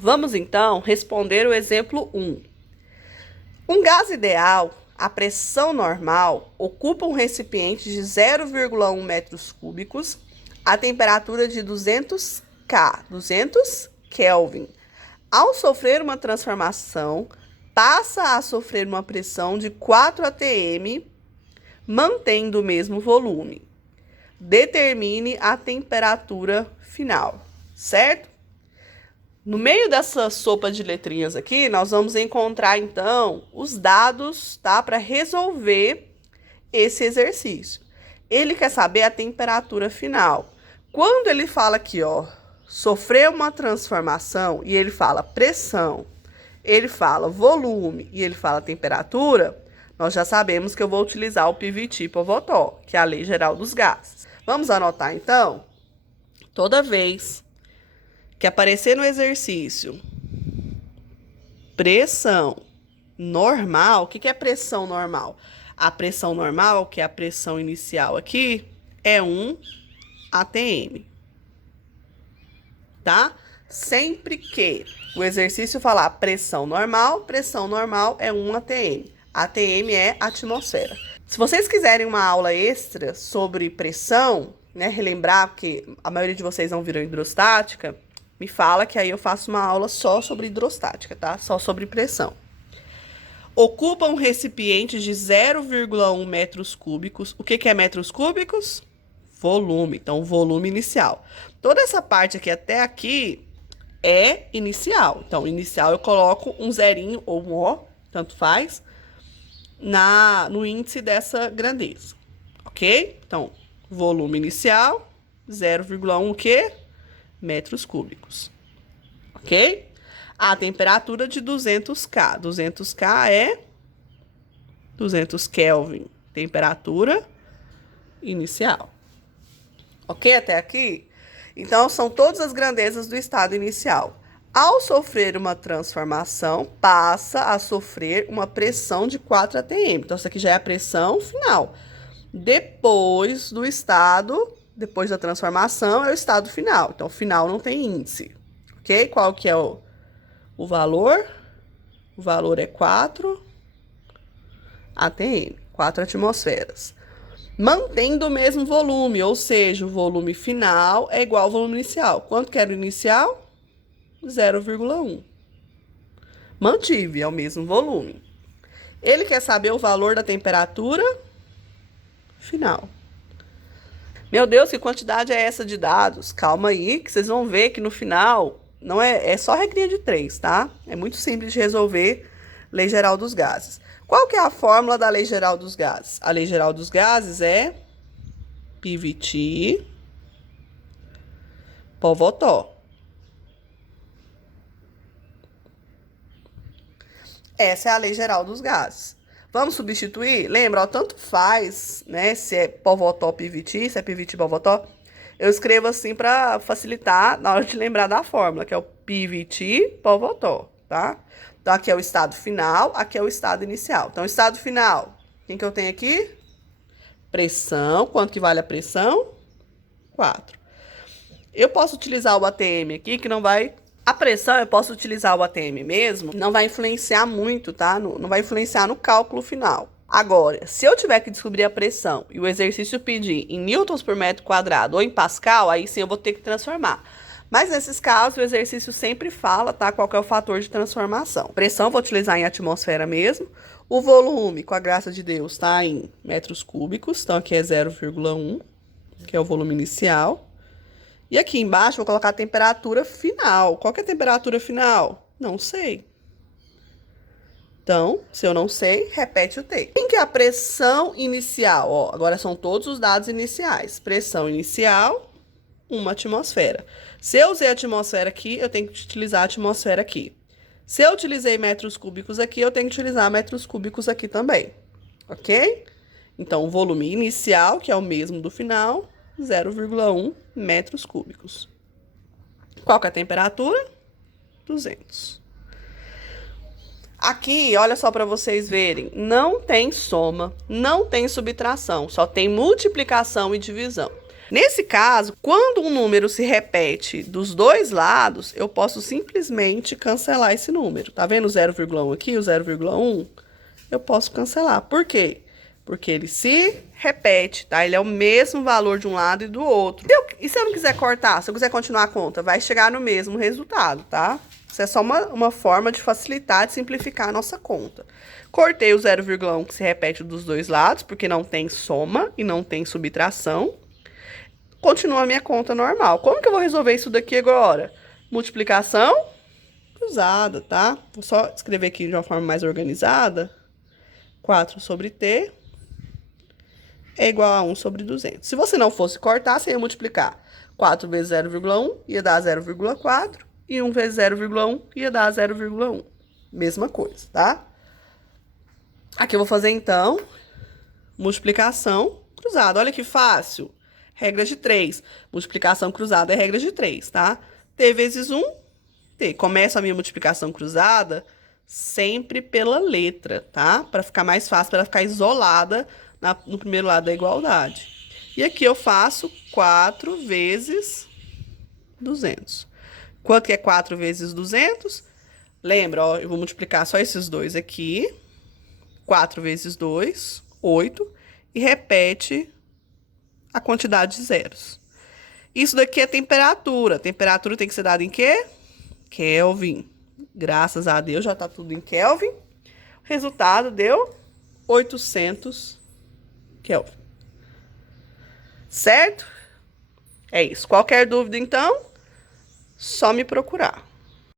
Vamos então responder o exemplo 1. Um gás ideal, a pressão normal, ocupa um recipiente de 0,1 metros cúbicos a temperatura de 200 Kelvin. Ao sofrer uma transformação, passa a sofrer uma pressão de 4 atm, mantendo o mesmo volume. Determine a temperatura final, certo? No meio dessa sopa de letrinhas aqui, nós vamos encontrar, então, os dados, tá? Para resolver esse exercício. Ele quer saber a temperatura final. Quando ele fala aqui, ó, sofreu uma transformação, e ele fala pressão, ele fala volume, e ele fala temperatura, nós já sabemos que eu vou utilizar o PVT/Povetó, que é a Lei Geral dos Gases. Vamos anotar, então? Toda vez que aparecer no exercício pressão normal, o que é pressão normal? A pressão normal, que é a pressão inicial aqui, é 1 atm, tá? Sempre que o exercício falar pressão normal é 1 atm. ATM é atmosfera. Se vocês quiserem uma aula extra sobre pressão, né, relembrar, porque a maioria de vocês não viram hidrostática, me fala que aí eu faço uma aula só sobre hidrostática, tá? Só sobre pressão. Ocupa um recipiente de 0,1 metros cúbicos. O que é metros cúbicos? Volume. Então, volume inicial. Toda essa parte aqui até aqui é inicial. Então, inicial eu coloco um zerinho ou um O, tanto faz, no índice dessa grandeza. Ok? Então, volume inicial, 0,1 o quê? Metros cúbicos, ok? A temperatura de 200 K. 200 K é 200 Kelvin, temperatura inicial. Ok até aqui? Então, são todas as grandezas do estado inicial. Ao sofrer uma transformação, passa a sofrer uma pressão de 4 atm. Então, isso aqui já é a pressão final. Depois da transformação, é o estado final. Então, final não tem índice, ok? Qual que é o valor? O valor é 4 atm, 4 atmosferas. Mantendo o mesmo volume, ou seja, o volume final é igual ao volume inicial. Quanto que era o inicial? 0,1. Mantive, é o mesmo volume. Ele quer saber o valor da temperatura final. Meu Deus, que quantidade é essa de dados? Calma aí, que vocês vão ver que no final não é só regrinha de 3, tá? É muito simples de resolver Lei Geral dos Gases. Qual que é a fórmula da Lei Geral dos Gases? A Lei Geral dos Gases é PVT/Povetó. Essa é a Lei Geral dos Gases. Vamos substituir? Lembra, ó, tanto faz, né, se é Povetó PVT, se é PVT Povetó. Eu escrevo assim para facilitar na hora de lembrar da fórmula, que é o PVT/Povetó, tá? Então, aqui é o estado final, aqui é o estado inicial. Então, o estado final, quem que eu tenho aqui? Pressão, quanto que vale a pressão? 4. Eu posso utilizar o ATM aqui, que não vai... A pressão, eu posso utilizar o ATM mesmo, não vai influenciar muito, tá? Não vai influenciar no cálculo final. Agora, se eu tiver que descobrir a pressão e o exercício pedir em newtons por metro quadrado ou em pascal, aí sim eu vou ter que transformar. Mas nesses casos, o exercício sempre fala, tá? Qual que é o fator de transformação. Pressão, vou utilizar em atmosfera mesmo. O volume, com a graça de Deus, tá em metros cúbicos. Então, aqui é 0,1, que é o volume inicial. E aqui embaixo, vou colocar a temperatura final. Qual que é a temperatura final? Não sei. Então, se eu não sei, repete o T. Quem que é a pressão inicial? Ó, agora são todos os dados iniciais. Pressão inicial, 1 atmosfera. Se eu usei a atmosfera aqui, eu tenho que utilizar a atmosfera aqui. Se eu utilizei metros cúbicos aqui, eu tenho que utilizar metros cúbicos aqui também. Ok? Então, o volume inicial, que é o mesmo do final, 0,1 metros cúbicos. Qual que é a temperatura? 200. Aqui, olha só para vocês verem, não tem soma, não tem subtração, só tem multiplicação e divisão. Nesse caso, quando um número se repete dos dois lados, eu posso simplesmente cancelar esse número. Tá vendo o 0,1 aqui, o 0,1? Eu posso cancelar. Por quê? Porque ele se repete, tá? Ele é o mesmo valor de um lado e do outro. E se eu não quiser cortar, se eu quiser continuar a conta, vai chegar no mesmo resultado, tá? Isso é só uma forma de facilitar, de simplificar a nossa conta. Cortei o 0,1 que se repete dos dois lados, porque não tem soma e não tem subtração. Continua a minha conta normal. Como que eu vou resolver isso daqui agora? Multiplicação cruzada, tá? Vou só escrever aqui de uma forma mais organizada. 4 sobre t é igual a 1 sobre 200. Se você não fosse cortar, você ia multiplicar 4 vezes 0,1 ia dar 0,4 e 1 vezes 0,1 ia dar 0,1. Mesma coisa, tá? Aqui eu vou fazer, então, multiplicação cruzada. Olha que fácil. Regra de 3. Multiplicação cruzada é regra de 3, tá? T vezes 1, T. Começo a minha multiplicação cruzada sempre pela letra, tá? Para ficar mais fácil, para ficar isolada no primeiro lado da igualdade. E aqui eu faço 4 vezes 200. Quanto que é 4 vezes 200? Lembra, ó, eu vou multiplicar só esses dois aqui. 4 vezes 2, 8. E repete a quantidade de zeros. Isso daqui é temperatura. Temperatura tem que ser dada em quê? Kelvin. Graças a Deus já tá tudo em Kelvin. O resultado deu 800 Kelvin. Certo? É isso. Qualquer dúvida, então, só me procurar.